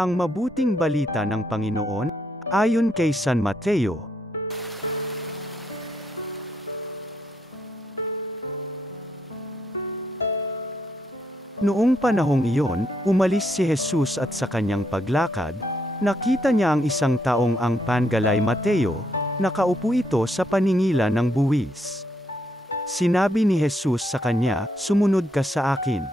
Ang mabuting balita ng Panginoon, ayon kay San Mateo. Noong panahong iyon, umalis si Jesus at sa kanyang paglakad, nakita niya ang isang taong ang pangalay Mateo, nakaupo ito sa paningilan ng buwis. Sinabi ni Jesus sa kanya, "Sumunod ka sa akin."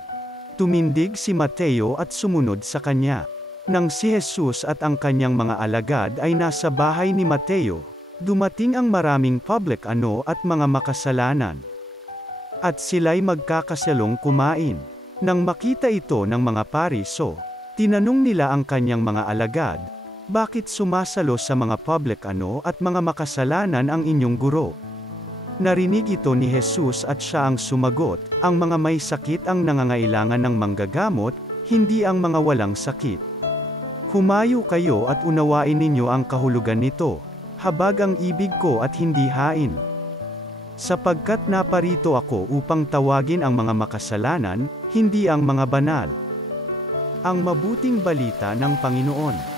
Tumindig si Mateo at sumunod sa kanya. Nang si Jesus at ang kanyang mga alagad ay nasa bahay ni Mateo, dumating ang maraming public at mga makasalanan. At sila'y magkakasalong kumain. Nang makita ito ng mga Pariso, tinanong nila ang kanyang mga alagad, "Bakit sumasalo sa mga public at mga makasalanan ang inyong guro?" Narinig ito ni Jesus at siya ang sumagot, "Ang mga may sakit ang nangangailangan ng manggagamot, hindi ang mga walang sakit. Humayo kayo at unawain ninyo ang kahulugan nito, habag ang ibig ko at hindi hain. Sapagkat naparito ako upang tawagin ang mga makasalanan, hindi ang mga banal." Ang mabuting balita ng Panginoon.